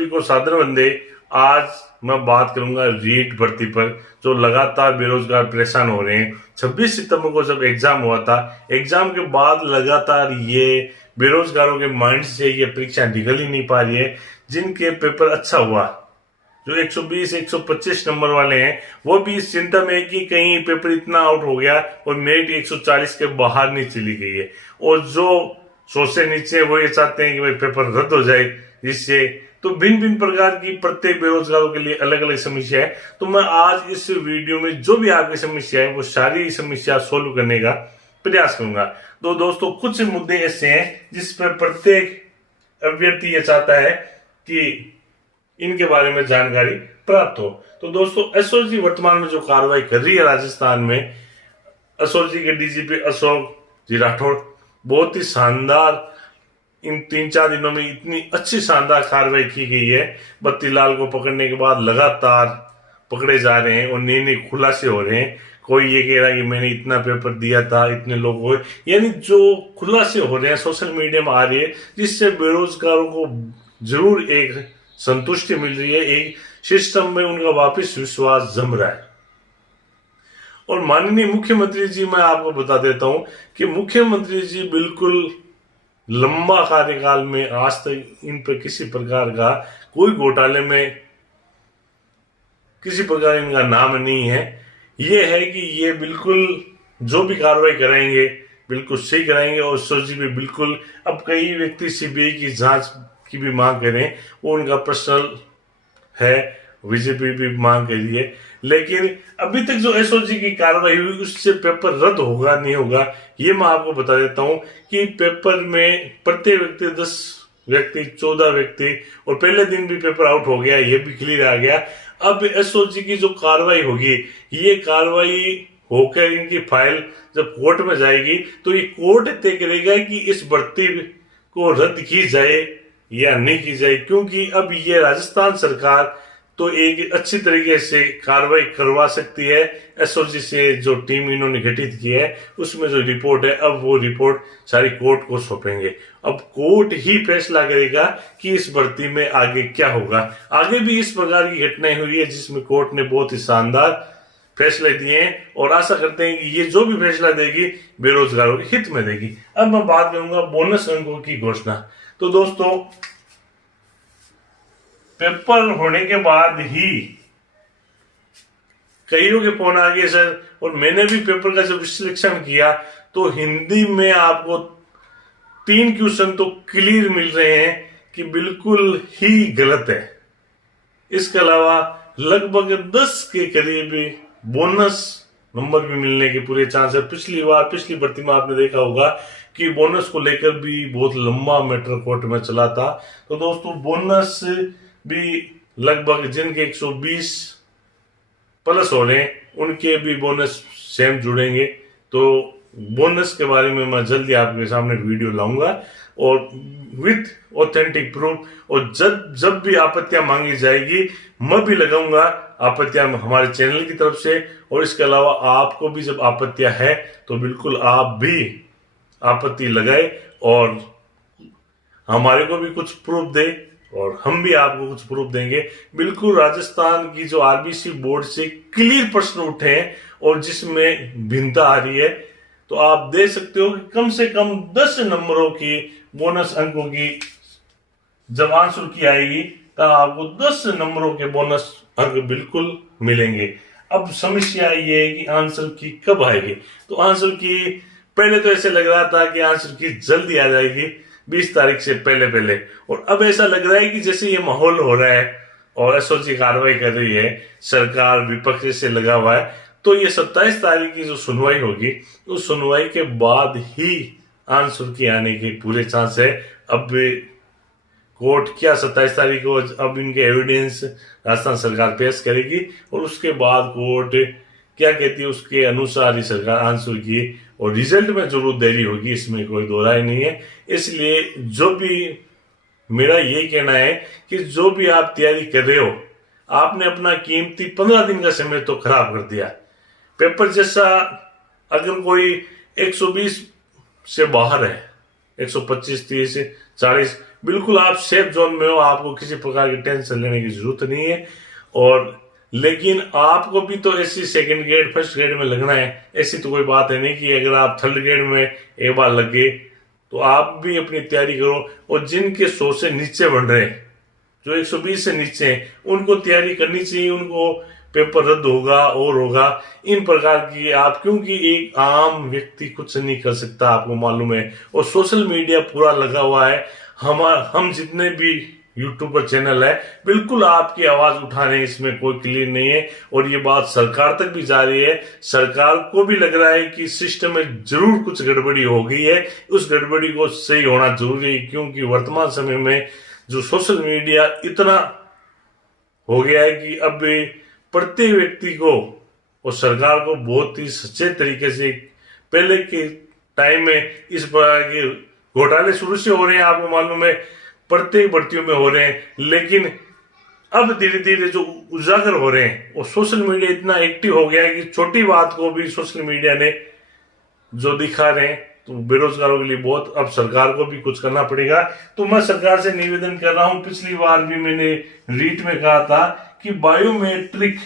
सभी को सादर वंदे। आज मैं बात करूंगा रीट भर्ती पर, जो लगातार बेरोजगार परेशान हो रहे हैं। 26 सितंबर को जब एग्जाम हुआ था, एग्जाम के बाद लगातार ये बेरोजगारों के माइंड से ये परीक्षा निकल ही नहीं पा रही है। जिनके पेपर अच्छा हुआ, जो 120 125 नंबर वाले हैं, वो भी इस चिंता में है कि कहीं पेपर इतना आउट हो गया और मेरिट 140 के बाहर नहीं चली गई है। और जो 100 से नीचे वो ये चाहते हैं कि भाई पेपर रद्द हो जाए, जिससे तो भिन्न भिन्न प्रकार की प्रत्येक बेरोजगारों के लिए अलग अलग समस्या है। तो मैं आज इस वीडियो में जो भी आपकी समस्या है वो सारी समस्या सोल्व करने का प्रयास करूंगा। तो दोस्तों, कुछ मुद्दे ऐसे हैं जिस पर प्रत्येक अभ्यर्थी ये चाहता है कि इनके बारे में जानकारी प्राप्त हो। तो दोस्तों, एसओजी वर्तमान में जो कार्रवाई कर रही है राजस्थान में, एसओजी के डीजीपी अशोक जी राठौड़ बहुत ही शानदार, इन 3-4 दिनों में इतनी अच्छी शानदार कार्रवाई की गई है। बत्तीलाल को पकड़ने के बाद लगातार पकड़े जा रहे हैं और नए नए खुलासे हो रहे हैं। कोई ये कह रहा है कि मैंने इतना पेपर दिया था, इतने लोगों को, यानी जो खुलासे हो रहे हैं सोशल मीडिया में आ रही है, जिससे बेरोजगारों को जरूर एक संतुष्टि मिल रही है, एक सिस्टम में उनका वापस विश्वास जम रहा है। और माननीय मुख्यमंत्री जी, मैं आपको बता देता हूं कि मुख्यमंत्री जी बिल्कुल लंबा कार्यकाल में आज तक इन पर किसी प्रकार का कोई घोटाले में किसी प्रकार इनका नाम नहीं है। ये है कि ये बिल्कुल जो भी कार्रवाई कराएंगे बिल्कुल सही कराएंगे। और एसओजी भी बिल्कुल, अब कई व्यक्ति सीबीआई की जांच की भी मांग करें, वो उनका पर्सनल है, बीजेपी भी मांग कर रही है। लेकिन अभी तक जो एसओजी की कार्रवाई हुई उससे पेपर रद्द होगा नहीं होगा, ये मैं आपको बता देता हूं कि पेपर में प्रत्येक व्यक्ति 10 व्यक्ति 14 व्यक्ति, और पहले दिन भी पेपर आउट हो गया, ये भी क्लियर आ गया। अब एसओजी की जो कार्रवाई होगी, ये कार्रवाई होकर इनकी फाइल जब कोर्ट में जाएगी तो ये कोर्ट तय करेगा कि इस भर्ती को रद्द की जाए या नहीं की जाए। क्योंकि अब ये राजस्थान सरकार तो एक अच्छी तरीके से कार्रवाई करवा सकती है। एसओजी से जो टीम इन्होंने गठित की है उसमें जो रिपोर्ट है, अब वो रिपोर्ट सारी कोर्ट को सौंपेंगे। अब कोर्ट ही फैसला करेगा कि इस भर्ती में आगे क्या होगा। आगे भी इस प्रकार की घटनाएं हुई है जिसमें कोर्ट ने बहुत ही शानदार फैसले दिए हैं, और आशा करते हैं कि ये जो भी फैसला देगी बेरोजगारों के हित में देगी। अब मैं बात करूंगा बोनस अंकों की घोषणा। तो दोस्तों, पेपर होने के बाद ही कईयों के फोन आ गए सर, और मैंने भी पेपर का जब विश्लेषण किया तो हिंदी में आपको 3 क्वेश्चन तो क्लियर मिल रहे हैं कि बिल्कुल ही गलत है। इसके अलावा लगभग 10 के करीब बोनस नंबर भी मिलने के पूरे चांस है। पिछली भर्ती में आपने देखा होगा कि बोनस को लेकर भी बहुत लंबा मैटर कोर्ट में चला था। तो दोस्तों, बोनस भी लगभग जिनके 120 प्लस हो रहे हैं उनके भी बोनस सेम जुड़ेंगे। तो बोनस के बारे में मैं जल्दी आपके सामने वीडियो लाऊंगा और विद ऑथेंटिक प्रूफ। और जब भी आपत्तियां मांगी जाएगी मैं भी लगाऊंगा आपत्तियां हमारे चैनल की तरफ से। और इसके अलावा आपको भी जब आपत्तियां है तो बिल्कुल आप भी आपत्ति लगाए और हमारे को भी कुछ प्रूफ दे और हम भी आपको कुछ प्रूफ देंगे। बिल्कुल राजस्थान की जो आरबीसी बोर्ड से क्लियर प्रश्न उठे हैं और जिसमें भिन्नता आ रही है, तो आप देख सकते हो कि कम से कम 10 नंबरों की बोनस अंकों की जब आंसर की आएगी तब आपको 10 नंबरों के बोनस अंक बिल्कुल मिलेंगे। अब समस्या ये है कि आंसर की कब आएगी। तो आंसर की पहले तो ऐसे लग रहा था कि आंसर की जल्दी आ जाएगी 20 तारीख से पहले, और अब ऐसा लग रहा है कि जैसे ये माहौल हो रहा है और एसओजी कार्रवाई कर रही है, सरकार विपक्ष से लगा हुआ है, तो ये 27 तारीख की जो सुनवाई होगी उस सुनवाई के बाद ही आंसर की आने के पूरे चांस है। अब कोर्ट क्या 27 तारीख को अब इनके एविडेंस राजस्थान सरकार पेश करेगी और उसके बाद कोर्ट क्या कहती है उसके अनुसार ही सरकार आंसर की, और रिजल्ट में जरूर देरी होगी, इसमें कोई दो राय नहीं है। इसलिए जो भी मेरा ये कहना है कि जो भी आप तैयारी कर रहे हो, आपने अपना कीमती 15 दिन का समय तो खराब कर दिया। पेपर जैसा अगर कोई 120 से बाहर है, 125, 30, 40, बिल्कुल आप सेफ जोन में हो, आपको किसी प्रकार की टेंशन लेने की जरूरत नहीं है। और लेकिन आपको भी तो ऐसी सेकंड ग्रेड फर्स्ट ग्रेड में लगना है, ऐसी तो कोई बात है नहीं कि अगर आप थर्ड ग्रेड में एक बार लग गए तो आप भी अपनी तैयारी करो। और जिनके 100 से नीचे बढ़ रहे हैं, जो 120 से नीचे हैं, उनको तैयारी करनी चाहिए, उनको पेपर रद्द होगा और होगा इन प्रकार की आप, क्योंकि एक आम व्यक्ति कुछ नहीं कर सकता, आपको मालूम है। और सोशल मीडिया पूरा लगा हुआ है, हम जितने भी यूट्यूबर चैनल है बिल्कुल आपकी आवाज उठा रहे हैं, इसमें कोई क्लियर नहीं है। और ये बात सरकार तक भी जा रही है, सरकार को भी लग रहा है कि सिस्टम में जरूर कुछ गड़बड़ी हो गई है, उस गड़बड़ी को सही होना जरूरी है। क्योंकि वर्तमान समय में जो सोशल मीडिया इतना हो गया है कि अब प्रत्येक व्यक्ति को और सरकार को बहुत ही सचेत तरीके से, पहले के टाइम में इस प्रकार के घोटाले शुरू से हो रहे हैं, आपको मालूम है, प्रत्येक भर्तियों में हो रहे हैं, लेकिन अब धीरे धीरे जो उजागर हो रहे हैं, और सोशल मीडिया इतना एक्टिव हो गया है कि छोटी बात को भी सोशल मीडिया ने जो दिखा रहे हैं, तो बेरोजगारों के लिए बहुत, अब सरकार को भी कुछ करना पड़ेगा। तो मैं सरकार से निवेदन कर रहा हूं, पिछली बार भी मैंने रीट में कहा था कि बायोमेट्रिक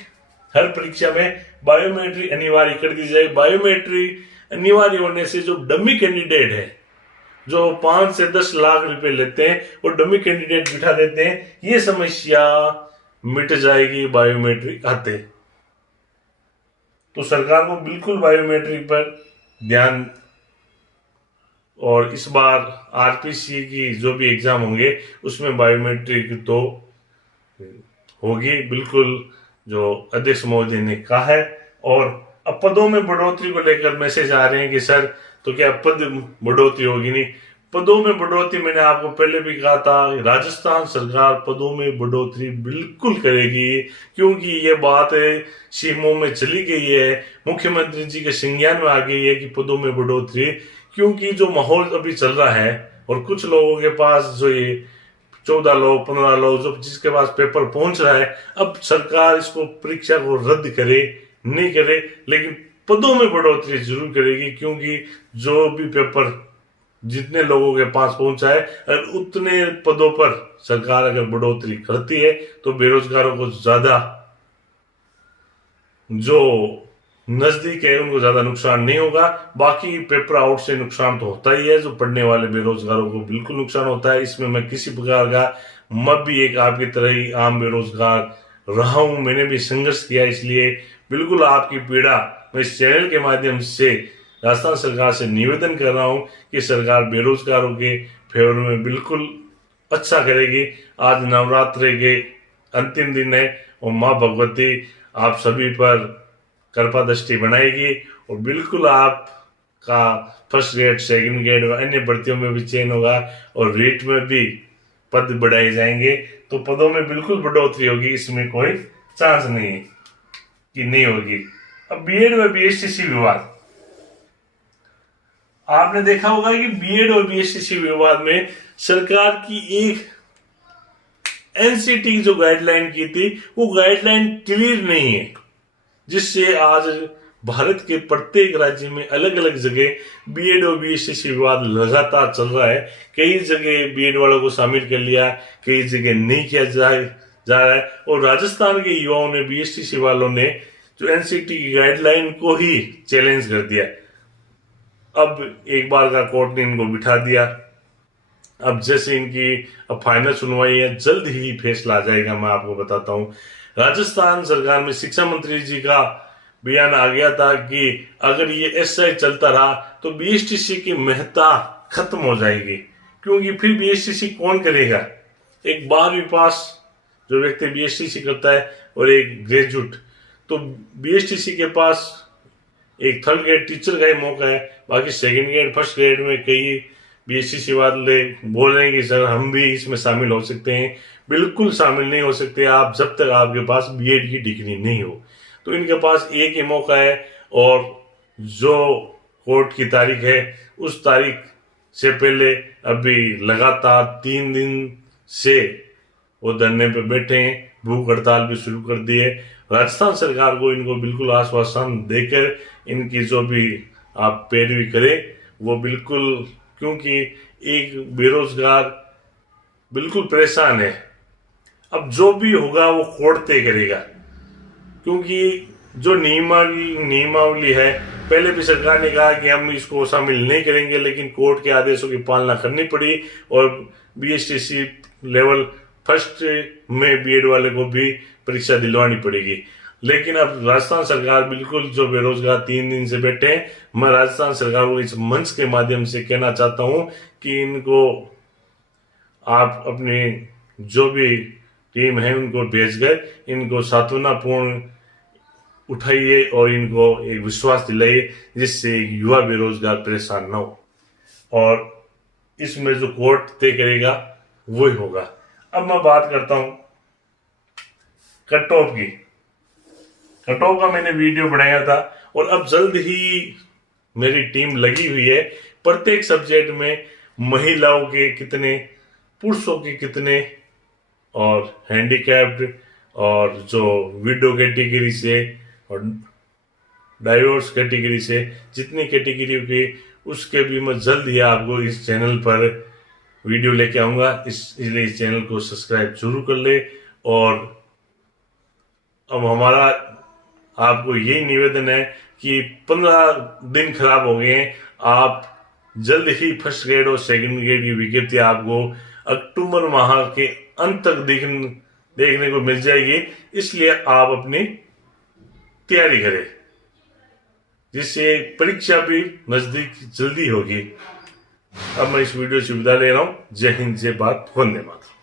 हर परीक्षा में बायोमेट्रिक अनिवार्य कर दी जाए। बायोमेट्रिक अनिवार्य होने से जो डमी कैंडिडेट है, जो 5 से 10 लाख रुपए लेते हैं और डमी कैंडिडेट बिठा देते हैं, ये समस्या मिट जाएगी बायोमेट्रिक आते। तो सरकार को बिल्कुल बायोमेट्रिक पर ध्यान, और इस बार आरपीसी की जो भी एग्जाम होंगे उसमें बायोमेट्रिक तो होगी बिल्कुल, जो अध्यक्ष महोदय ने कहा है। और अब पदों में बढ़ोतरी को लेकर मैसेज आ रहे हैं कि सर तो क्या पद बढ़ोतरी होगी? नहीं, पदों में बढ़ोतरी मैंने आपको पहले भी कहा था, राजस्थान सरकार पदों में बढ़ोतरी बिल्कुल करेगी, क्योंकि ये बात सीमों में चली गई है, मुख्यमंत्री जी के संज्ञान में आ गई है कि पदों में बढ़ोतरी। क्योंकि जो माहौल अभी चल रहा है, और कुछ लोगों के पास जो ये 14 लोग 15 लोग जो जिसके पास पेपर पहुंच रहा है, अब सरकार इसको परीक्षा को रद्द करे नहीं करे, लेकिन पदों में बढ़ोतरी जरूर करेगी। क्योंकि जो भी पेपर जितने लोगों के पास पहुंचा है, और उतने पदों पर सरकार अगर बढ़ोतरी करती है तो बेरोजगारों को ज्यादा, जो नजदीक है उनको ज्यादा नुकसान नहीं होगा। बाकी पेपर आउट से नुकसान तो होता ही है, जो पढ़ने वाले बेरोजगारों को बिल्कुल नुकसान होता है। इसमें मैं किसी प्रकार का, मैं भी एक आपकी तरह ही आम बेरोजगार रहा हूं, मैंने भी संघर्ष किया, इसलिए बिल्कुल आपकी पीड़ा मैं इस चैनल के माध्यम से राजस्थान सरकार से निवेदन कर रहा हूं कि सरकार बेरोजगारों के फेवर में बिल्कुल अच्छा करेगी। आज नवरात्रि के अंतिम दिन है और माँ भगवती आप सभी पर कृपा दृष्टि बनाएगी, और बिल्कुल आपका फर्स्ट ग्रेड सेकंड ग्रेड व अन्य भर्तियों में भी चयन होगा, और रेट में भी पद बढ़ाए जाएंगे। तो पदों में बिल्कुल बढ़ोतरी होगी, इसमें कोई चांस नहीं है कि नहीं होगी। अब बीएड व बीएसटीसी विवाद, आपने देखा होगा कि बीएड और बीएसटीसी विवाद में सरकार की एक एनसीटी जो गाइडलाइन की थी, वो गाइडलाइन क्लियर नहीं है, जिससे आज भारत के प्रत्येक राज्य में अलग अलग जगह बीएड और बीएसटीसी विवाद लगातार चल रहा है। कई जगह बीएड वालों को शामिल कर लिया, कई जगह नहीं किया जा रहा है, और राजस्थान के युवाओं ने, बीएसटीसी वालों ने जो एनसीटी की गाइडलाइन को ही चैलेंज कर दिया। अब एक बार का कोर्ट ने इनको बिठा दिया। अब जैसे इनकी अब फाइनल सुनवाई है, जल्द ही फैसला आ जाएगा, मैं आपको बताता हूं। राजस्थान सरकार में शिक्षा मंत्री जी का बयान आ गया था कि अगर ये ऐसा ही चलता रहा तो बीएसटीसी की महत्ता खत्म हो जाएगी, क्योंकि फिर बीएसटीसी कौन करेगा? एक 12वीं पास जो व्यक्ति बीएसटीसी करता है और एक ग्रेजुएट, तो बीएसटीसी के पास एक थर्ड ग्रेड टीचर का ही मौका है। बाकी सेकंड ग्रेड फर्स्ट ग्रेड में कई बीएसटीसी वाले बोल रहे हैं कि सर हम भी इसमें शामिल हो सकते हैं। बिल्कुल शामिल नहीं हो सकते आप जब तक आपके पास बीएड की डिग्री नहीं हो। तो इनके पास एक ही मौका है, और जो कोर्ट की तारीख है उस तारीख से पहले अभी लगातार 3 दिन से वो धरने पे बैठे हैं, भूख हड़ताल भी शुरू कर दी है। राजस्थान सरकार को इनको बिल्कुल आश्वासन देकर इनकी जो भी आप पैरवी करें वो बिल्कुल, क्योंकि एक बेरोजगार बिल्कुल परेशान है। अब जो भी होगा वो कोर्ट तय करेगा, क्योंकि जो नियमावली है, पहले भी सरकार ने कहा कि हम इसको शामिल नहीं करेंगे, लेकिन कोर्ट के आदेशों की पालना करनी पड़ी और बीएसटीसी लेवल फर्स्ट में बीएड वाले को भी परीक्षा दिलवानी पड़ेगी। लेकिन अब राजस्थान सरकार बिल्कुल, जो बेरोजगार 3 दिन से बैठे हैं, मैं राजस्थान सरकार को इस मंच के माध्यम से कहना चाहता हूं कि इनको आप अपनी जो भी टीम है उनको भेज गए, इनको सांत्वनापूर्ण उठाइए और इनको एक विश्वास दिलाइए जिससे युवा बेरोजगार परेशान न हो, और इसमें जो कोर्ट तय करेगा वही होगा। अब मैं बात करता हूं कट ऑफ की। कट ऑफ का मैंने वीडियो बनाया था और अब जल्द ही मेरी टीम लगी हुई है प्रत्येक सब्जेक्ट में महिलाओं के कितने, पुरुषों के कितने, और हैंडीकैप्ड और जो विडो कैटेगरी से और डाइवोर्स कैटेगरी से जितनी कैटेगरी के, उसके भी मैं जल्द ही आपको इस चैनल पर वीडियो लेके आऊंगा। इसलिए इस चैनल को सब्सक्राइब जरूर कर ले। और अब हमारा आपको यही निवेदन है कि 15 दिन खराब हो गए हैं, आप जल्द ही फर्स्ट ग्रेड और सेकंड ग्रेड की विज्ञप्ति आपको अक्टूबर माह के अंत तक देखने को मिल जाएगी। इसलिए आप अपनी तैयारी करें, जिससे परीक्षा भी नजदीक जल्दी होगी। अब मैं इस वीडियो से विदा ले रहा हूं। जय हिंद, जय भारत, वंदे मातरम।